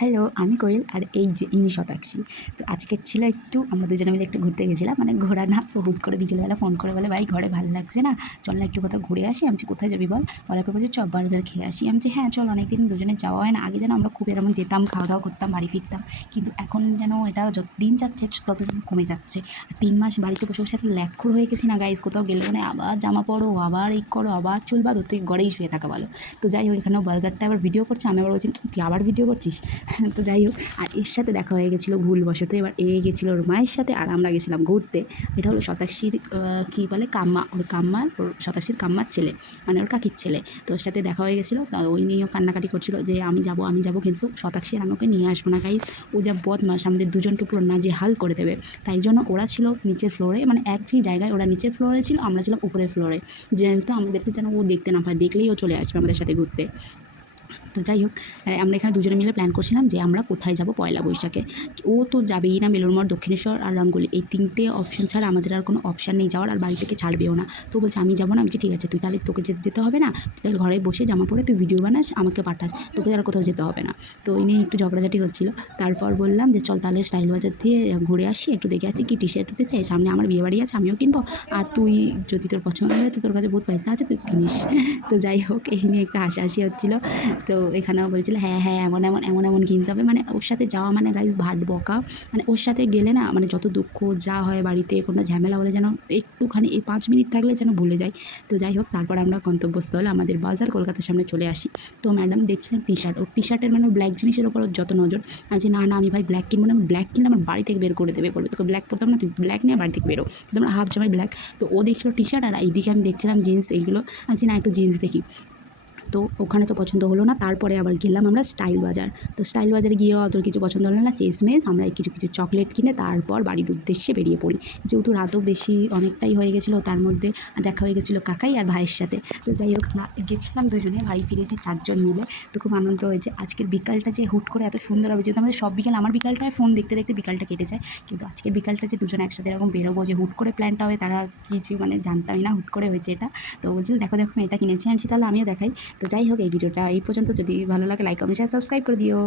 Hello, আমি কোয়েল আর এই যে ইনি শতাক্ষী। তো আজকের ছিল একটু আমরা দুজনে মিলে একটু ঘুরতে গেছিলাম। মানে ঘোরা না, ও হুট করে বিকেলবেলা ফোন করে বলে, "ভাই ঘরে ভালো লাগছে না, চল না একটু কোথাও ঘুরে আসি।" আমি বলছি, "কোথায় যাবি বল?" বলার পর বলছে, "চ বার্গার খেয়ে আসি।" আমি বলছি, "হ্যাঁ চল, অনেকদিন দুজনে যাওয়া হয় না। আগে যেন আমরা খুব এরকম যেতাম, খাওয়া দাওয়া করতাম, বাড়ি ফিরতাম। কিন্তু এখন যেন এটা যত দিন যাচ্ছে তত যেন কমে যাচ্ছে। আর ৩ মাস বাড়িতে বসে বসে এত ল্যাটখোর হয়ে গেছি না গাইজ, কোথাও গেলে মানে আবার জামা পরো, আবার এই করো, আবার চুল বাঁধো, তুই ঘরেই শুয়ে থাকা ভালো।" তো যাই হোক, এখানেও বার্গারটা আবার ভিডিও করছে। আমি আবার বলছি, "তুই আবার ভিডিও করছিস?" তো যাই হোক, আর এর সাথে দেখা হয়ে গেছিলো ভুলবশত। এবার এ গেছিলো ওর মায়ের সাথে আর আমরা গেছিলাম ঘুরতে। এটা হলো শতাক্ষীর কী বলে কাম্মা, ওর শতাক্ষীর কাম্মার ছেলে, মানে ওর কাকির ছেলে। তো ওর সাথে দেখা হয়ে গেছিলো। তো ওই নিয়েও কান্নাকাটি করছিল যে আমি যাবো, কিন্তু শতাক্ষী আর আমি ওকে নিয়ে আসবো না গাইজ। ও যা বদমাশ, আমাদের দুজনকে পুরো নাজেহাল করে দেবে। তাই জন্য ওরা ছিল নিচের ফ্লোরে, মানে একই জায়গায় ওরা নিচের ফ্লোরে ছিল, আমরা ছিলাম উপরের ফ্লোরে। যেহেতু আমাদেরকে যেন ও দেখতে না পায়, দেখলেই ও চলে আসবে আমাদের সাথে ঘুরতে। তো যাই হোক, আমরা এখানে দুজনে মিলে প্ল্যান করছিলাম যে আমরা কোথায় যাব পয়লা বৈশাখে। ও তো যাবেই না, বেলুড় মঠ, দক্ষিণেশ্বর আর রঙ্গোলি, এই 3টে অপশন ছাড়া আমাদের আর কোনো অপশান নেই যাওয়ার, আর বাড়ি থেকে ছাড়বেও না। তো বলছে আমি যাবো না। আমি বলছি ঠিক আছে, তুই তাহলে তোকে যেতে হবে না, তুই তাহলে ঘরে বসে জামা পরে তুই ভিডিও বানাস, আমাকে পাঠাস, তোকে আর কোথাও যেতে হবে না। তো এই নিয়ে একটু ঝগড়াঝাটি হচ্ছিলো। তারপর বললাম যে চল তাহলে স্টাইল বাজার দিয়ে ঘুরে আসি, একটু দেখে আসি কি টি শার্ট উঠেছে, সামনে আমার বিয়ে বাড়ি আছে, আমিও কিনবো। আর তুই যদি তোর পছন্দ হয়, তো তোর কাছে বহুত পয়সা আছে, তুই কিনিস। তো যাই হোক, এই নিয়ে একটু হাসাহাসি হচ্ছিলো। তো এখানেও বলছিল হ্যাঁ হ্যাঁ এমন কিনতে হবে। মানে ওর সাথে যাওয়া মানে গাইজ ভাট বকা। মানে ওর সাথে গেলে না, মানে যত দুঃখ যা হয় বাড়িতে কোনো ঝামেলা হলে যেন একটুখানি এই 5 মিনিট থাকলে যেন ভুলে যাই। তো যাই হোক, তারপর আমরা গন্তব্যস্থলে আমাদের বাজার কলকাতার সামনে চলে আসি। তো ম্যাডাম দেখছিলেন টি শার্ট, ওর টি শার্টের মানে ব্ল্যাক জিনিসের ওপর ওর যত নজর। আমি যে না না, আমি ভাই ব্ল্যাক কিনবো না, আমি ব্ল্যাক কিনলে আমার বাড়ি থেকে বের করে দেবে, বলবে তোকে ব্ল্যাক পরতাম না, তুই ব্ল্যাক নিয়ে বাড়ি থেকে বেরো। তোমরা হাফ জামাই ব্ল্যাক। তো ও দেখছিল টি শার্ট আর এইদিকে আমি দেখছিলাম জিন্স, এইগুলো আমি না একটু জিন্স দেখি। তো ওখানে তো পছন্দ হলো না। তারপরে আবার গেলাম আমরা স্টাইল বাজার। তো স্টাইল বাজারে গিয়েও অত কিছু পছন্দ হলো না। শেষমেশ আমরা কিছু চকলেট কিনে তারপর বাড়ির উদ্দেশ্যে বেরিয়ে পড়ি। যেহেতু রাতও বেশি অনেকটাই হয়ে গেছিলো, তার মধ্যে দেখা হয়ে গেছিলো কাকাই আর ভাইয়ের সাথে। তো যাই হোক, আমরা গেছিলাম দুজনে, বাড়ি ফিরেছি 4 জন মিলে। তো খুব আনন্দ হয়েছে। আজকের বিকালটা যে হুট করে এত সুন্দর হবে, যেহেতু আমাদের সব বিকাল, আমার বিকালটা ফোন দেখতে দেখতে বিকালটা কেটে যায়, কিন্তু আজকের বিকালটা যে দুজনে একসাথে এরকম বেরোবো, যে হুট করে প্ল্যানটা হবে, তারা কিছু মানে জানতামই না, হুট করে হয়েছে এটা। তো বলছিল দেখো দেখো আমি এটা কিনেছি। আমি তাহলে আমিও দেখাই। তো যাই হোক, এই ভিডিওটা এই পর্যন্ত। যদি ভালো লাগে লাইক কমেন্ট শেয়ার সাবস্ক্রাইব করে দিও।